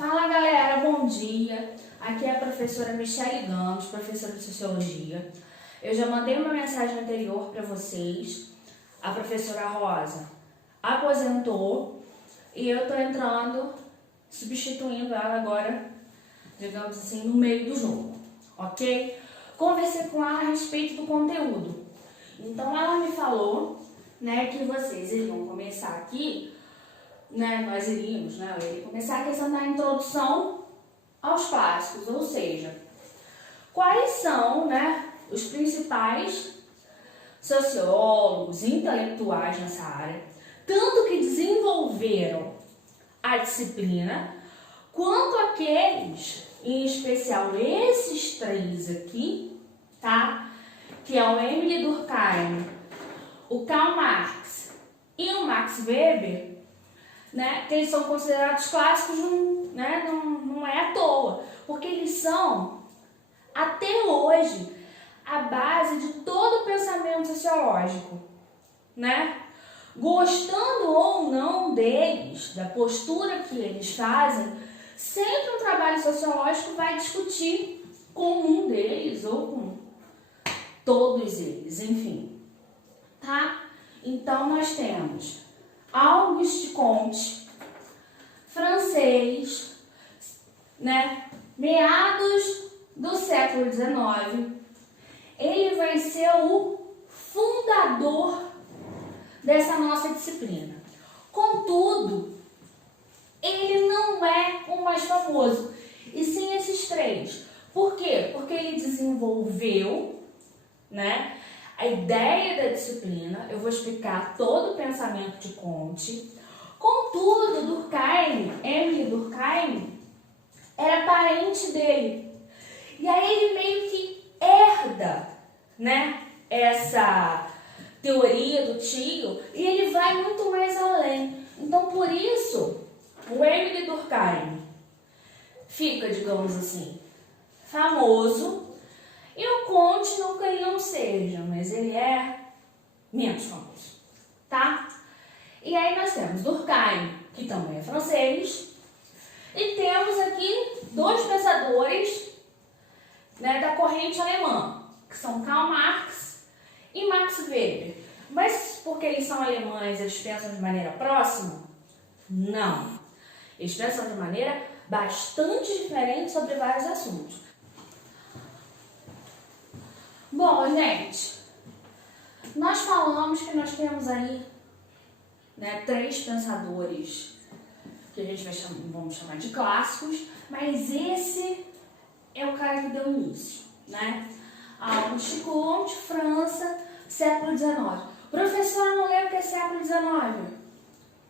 Fala galera, bom dia. Aqui é a professora Michele Gamos, professora de Sociologia. Eu já mandei uma mensagem anterior para vocês. A professora Rosa aposentou e eu estou entrando, substituindo ela agora, digamos assim, no meio do jogo, ok? Conversei com ela a respeito do conteúdo. Então ela me falou, que vocês iriam começar aqui, nós iríamos, eu iria começar a questão da introdução aos clássicos, ou seja, quais são, os principais sociólogos, intelectuais nessa área, tanto que desenvolveram a disciplina, quanto aqueles, em especial esses três aqui, tá? Que é o Emile Durkheim, o Karl Marx e o Max Weber, que eles são considerados clássicos, não é à toa, porque eles são, até hoje, a base de todo o pensamento sociológico, Gostando ou não deles, da postura que eles fazem, sempre um trabalho sociológico vai discutir com um deles ou com todos eles, enfim, tá? Então, nós temos Auguste Comte, francês, meados do século XIX. Ele vai ser o fundador dessa nossa disciplina. Contudo, ele não é o mais famoso, e sim esses três. Por quê? Porque ele desenvolveu, a ideia da disciplina. Eu vou explicar todo o pensamento de Comte. Contudo, Durkheim, Emile Durkheim, era parente dele. E aí ele meio que herda, essa teoria do tio, e ele vai muito mais além. Então, por isso, o Emile Durkheim fica, digamos assim, famoso, e o Comte não que ele não seja, mas ele é menos famoso, tá? E aí nós temos Durkheim, que também é francês, e temos aqui dois pensadores, da corrente alemã, que são Karl Marx e Max Weber. Mas porque eles são alemães, eles pensam de maneira próxima? Não. Eles pensam de maneira bastante diferente sobre vários assuntos. Bom, gente, nós falamos que nós temos aí, três pensadores que a gente vamos chamar de clássicos, mas esse é o cara que deu início, Auguste Comte, França, século XIX. Professora, não lembro o que é século XIX.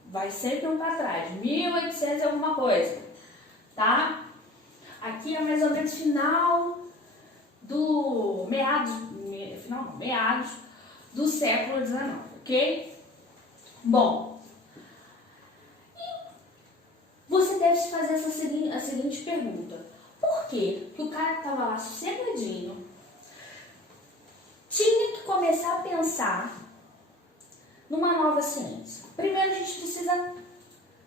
Vai sempre um para trás, 1800 e alguma coisa, tá? Aqui é mais ou menos meados do século XIX, ok? Bom, você deve se fazer a seguinte pergunta: por que o cara que estava lá sossegadinho tinha que começar a pensar numa nova ciência? Primeiro a gente precisa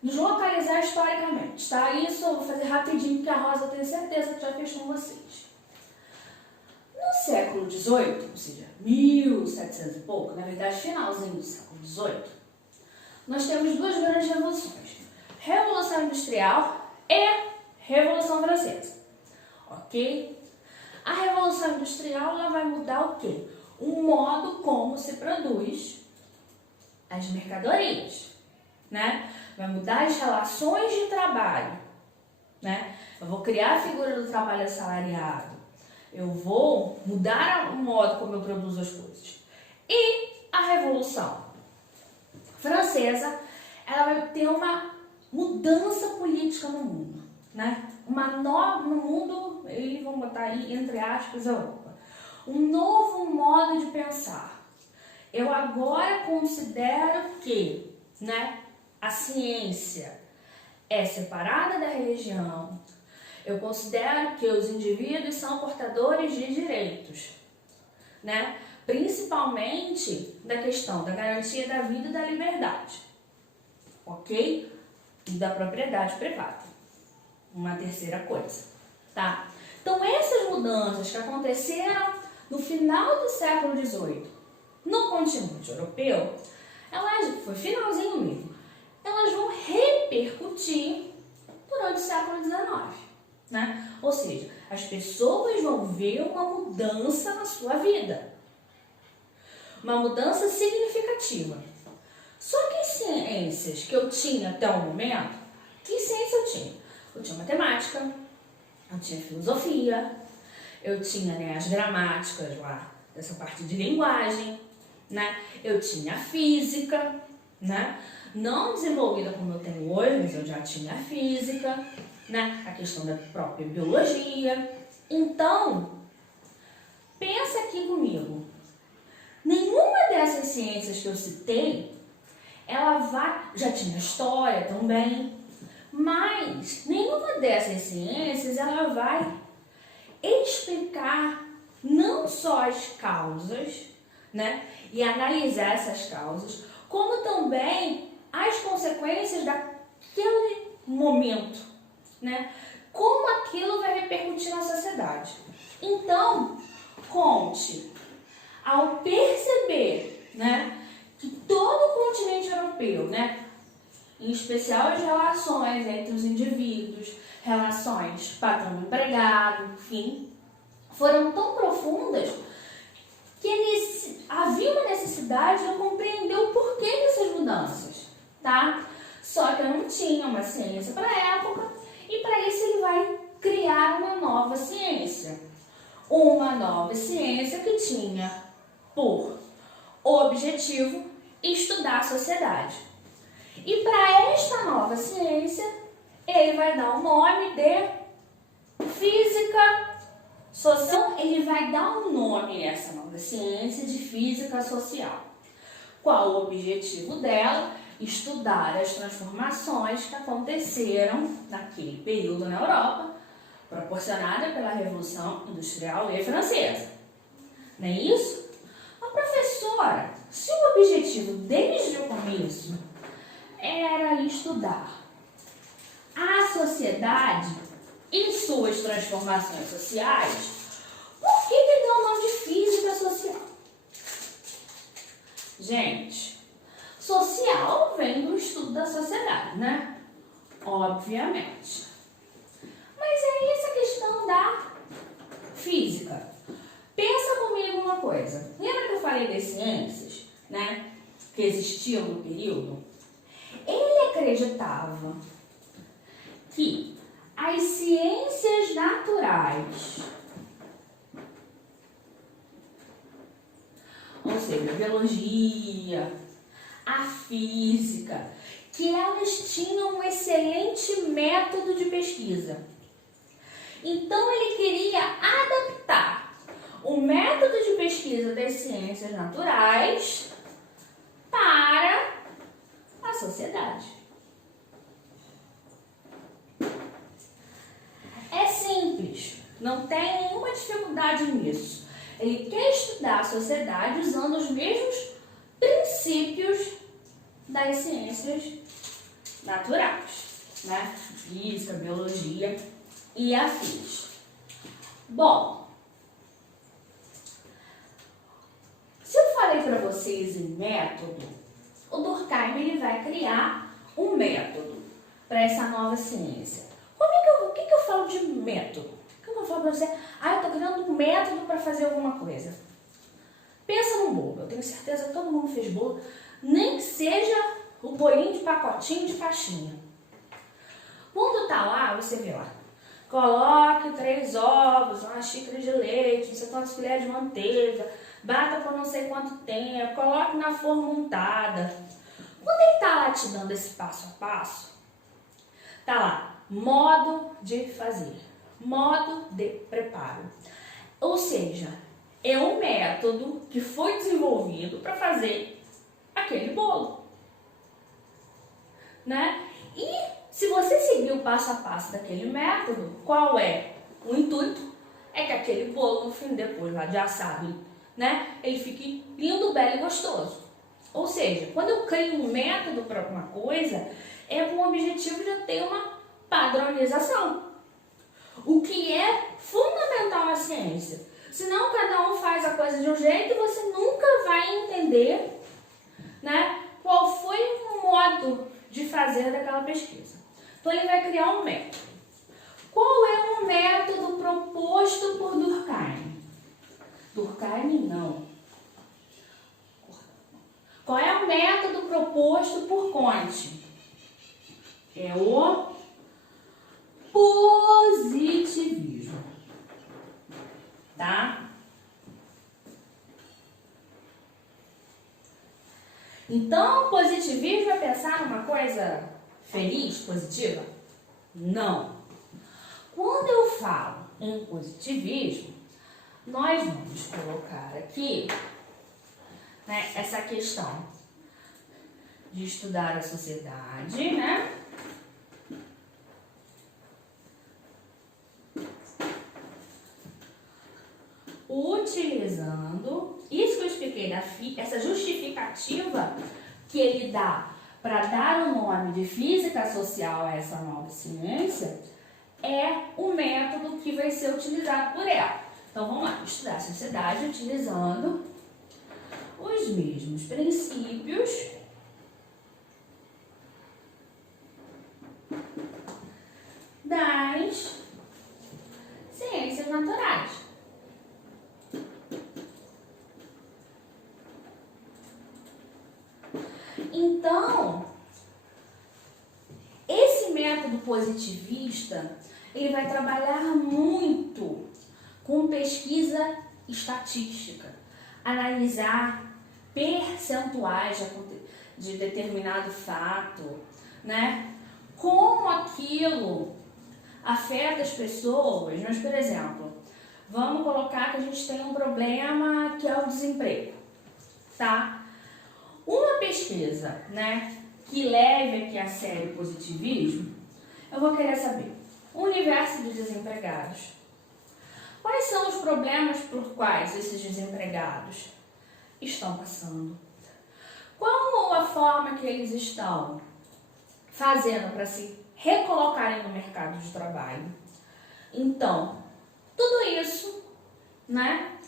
nos localizar historicamente, tá? Isso eu vou fazer rapidinho, porque a Rosa eu tenho certeza que já fez com vocês. No século XVIII, ou seja, 1700 e pouco, na verdade finalzinho do século XVIII, nós temos duas grandes revoluções: Revolução Industrial e Revolução Francesa, ok? A Revolução Industrial ela vai mudar o quê? O modo como se produz as mercadorias, Vai mudar as relações de trabalho, Eu vou criar a figura do trabalho assalariado. Eu vou mudar o modo como eu produzo as coisas. E a Revolução Francesa, ela vai ter uma mudança política no mundo, Uma nova, no mundo, e vamos botar aí entre aspas, Europa. Um novo modo de pensar. Eu agora considero que, a ciência é separada da religião. Eu considero que os indivíduos são portadores de direitos, Principalmente da questão da garantia da vida e da liberdade, ok? E da propriedade privada. uma terceira coisa, tá? Então, essas mudanças que aconteceram no final do século XVIII no continente europeu, foi finalzinho mesmo, elas vão repercutir durante o século XIX, né? Ou seja, as pessoas vão ver uma mudança na sua vida, uma mudança significativa. Só que ciências que eu tinha até o momento, que ciência eu tinha? Eu tinha matemática, eu tinha filosofia, eu tinha, né, as gramáticas lá, dessa parte de linguagem, né? Eu tinha física, né? Não desenvolvida como eu tenho hoje, mas eu já tinha física, né? A questão da própria biologia. Então, pensa aqui comigo. Nenhuma dessas ciências que eu citei, já tinha história também, mas nenhuma dessas ciências ela vai explicar não só as causas, né, e analisar essas causas, como também as consequências daquele momento, né, como aquilo vai repercutir na sociedade. Então, Comte, ao perceber, né, que todo o continente europeu, né, em especial as relações entre os indivíduos, relações patrão-empregado, enfim, foram tão profundas que havia uma necessidade de compreender o porquê dessas mudanças, tá? Só que eu não tinha uma ciência para a época e para isso ele vai criar uma nova ciência. Uma nova ciência que tinha por objetivo estudar a sociedade. E para esta nova ciência, ele vai dar o nome de física social. Ele vai dar um nome a essa nova ciência de física social. Qual o objetivo dela? Estudar as transformações que aconteceram naquele período na Europa, proporcionada pela Revolução Industrial e Francesa. Não é isso? A professora, se o objetivo desde o começo era estudar a sociedade e suas transformações sociais, por que ele deu o nome de física social? Gente, social vem do estudo da sociedade, né? Obviamente. Mas é essa questão da física. Pensa comigo uma coisa. Lembra que eu falei das ciências, né, que existiam no período? Ele acreditava que as ciências naturais, ou seja, a biologia, a física, que elas tinham um excelente método de pesquisa. Então ele queria adaptar o método de pesquisa das ciências naturais para a sociedade. É simples, não tem nenhuma dificuldade nisso. Ele quer estudar a sociedade usando os mesmos princípios das ciências naturais, né? Física, biologia e afins. Bom, se eu falei para vocês em método, o Durkheim ele vai criar um método para essa nova ciência. O que eu falo de método? O que eu falo para você? Eu estou criando um método para fazer alguma coisa. Pensa num bolo. Eu tenho certeza que todo mundo fez bolo, nem que seja o bolinho de pacotinho de caixinha. Quando tá lá, você vê lá. Coloque 3 ovos, uma xícara de leite, não sei quantas colheres de manteiga, bata por não sei quanto tempo, coloque na forma untada. Quando ele tá lá te dando esse passo a passo, tá lá, modo de fazer, modo de preparo. Ou seja, é um método que foi desenvolvido para fazer aquele bolo, né? E se você seguir o passo a passo daquele método, qual é o intuito? É que aquele bolo, no fim, depois lá de assado, né, ele fique lindo, belo e gostoso. Ou seja, quando eu crio um método para alguma coisa, é com o objetivo de ter uma padronização. O que é fundamental na ciência. Senão cada um faz a coisa de um jeito e você nunca vai entender, né, qual foi o modo de fazer daquela pesquisa. Então ele vai criar um método. Qual é o método proposto por Durkheim? Durkheim não. Qual é o método proposto por Comte? É o positivismo. Tá? Então, o positivismo é pensar numa coisa feliz, positiva? Não. Quando eu falo em positivismo, nós vamos colocar aqui, né, essa questão de estudar a sociedade, né? Utilizando isso que eu expliquei, essa justificativa que ele dá para dar o nome de física social a essa nova ciência, é o método que vai ser utilizado por ela. Então vamos lá, estudar a sociedade utilizando os mesmos princípios das ciências naturais. Então, esse método positivista, ele vai trabalhar muito com pesquisa estatística, analisar percentuais de determinado fato, né? Como aquilo afeta as pessoas. Mas, por exemplo, vamos colocar que a gente tem um problema que é o desemprego, tá? Uma pesquisa, né, que leve aqui a sério o positivismo, eu vou querer saber o universo de desempregados. Quais são os problemas por quais esses desempregados estão passando? Qual a forma que eles estão fazendo para se recolocarem no mercado de trabalho? Então, tudo isso, né?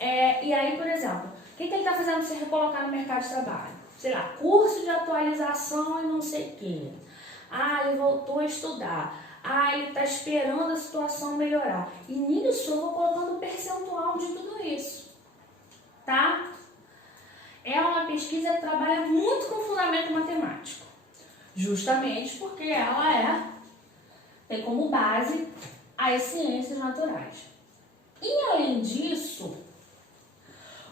E aí, por exemplo, o que ele está fazendo para se recolocar no mercado de trabalho? Sei lá, curso de atualização e não sei o quê. Ah, ele voltou a estudar. Ah, ele está esperando a situação melhorar. E nisso eu vou colocando o percentual de tudo isso. Tá? É uma pesquisa que trabalha muito com fundamento matemático. Justamente porque ela tem como base as ciências naturais. E além disso,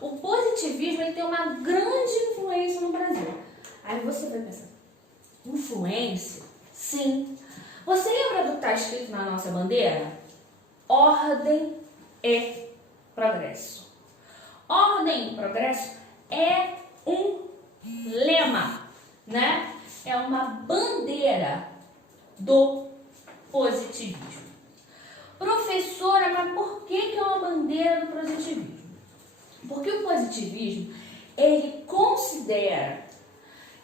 o positivismo ele tem uma grande influência no Brasil. Aí você vai pensar, influência? Sim. Você lembra do que está escrito na nossa bandeira? Ordem e progresso. Ordem e progresso é um lema, né? É uma bandeira do positivismo. Professora, mas por que é uma bandeira do positivismo? Porque o positivismo, ele considera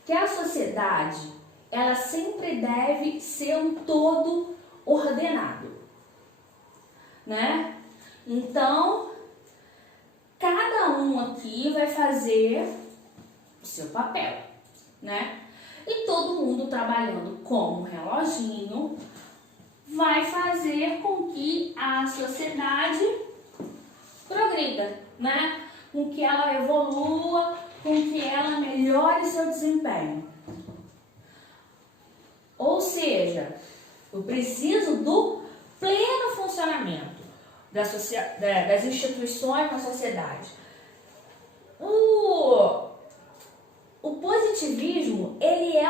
que a sociedade, ela sempre deve ser um todo ordenado, né? Então, cada um aqui vai fazer o seu papel, né? E todo mundo trabalhando como um reloginho vai fazer com que a sociedade progrida, né? Com que ela evolua, com que ela melhore seu desempenho. Ou seja, eu preciso do pleno funcionamento das instituições na sociedade. O positivismo, ele é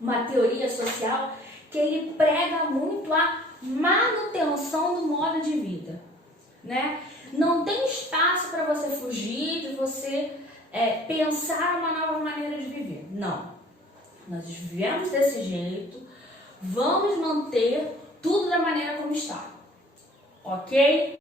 uma teoria social que ele prega muito a manutenção do modo de vida, né? Não tem espaço para você fugir, de você pensar uma nova maneira de viver. Não. Nós vivemos desse jeito, vamos manter tudo da maneira como está. Ok?